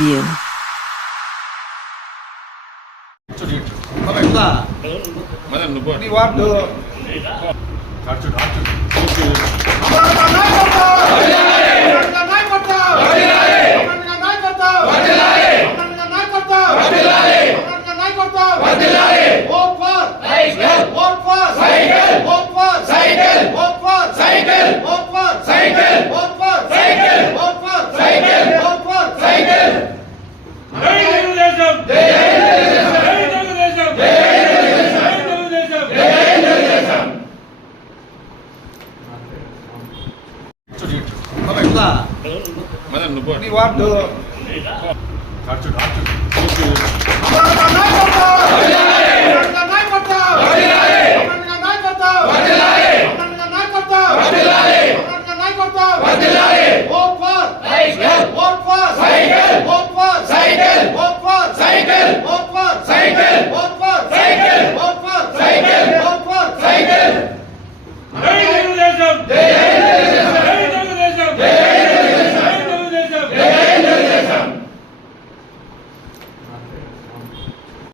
view. Madam, మళ్ళా నీ వాడు